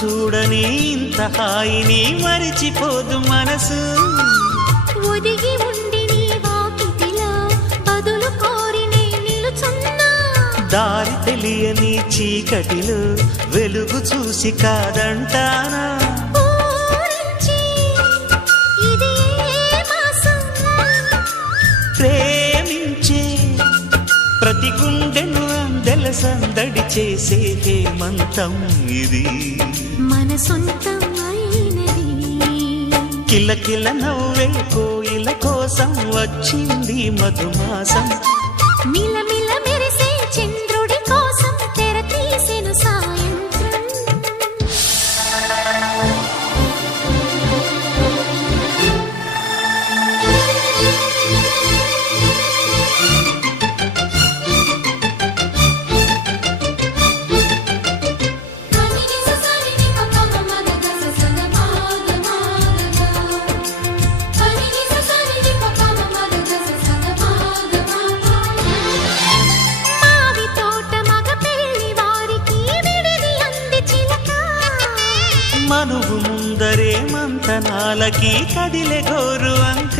చూడని ఇంత హాయిని మరిచిపోదు మనసు. ఒదిగి ఉండి నీ వాకిటిలో బదులు కోరి నే నిలుచున్నా. దారి తెలియని చీకటిలో వెలుగు చూసి కాదంటానా. ప్రేమించే ప్రతి గుండెను అందెల సందడి చేసే హేమంతం ఇది. మన సొంతం అయినది. కిలకిల నవ్వే కోయిల కోసం వచ్చింది మధుమాసం. మిలమిల మెరిసే చంద్రుడి కోసం తెర తీసెను సాయంత్రం. మనువు ముందరే మంతనాలకి కదిలే గోరు అంక.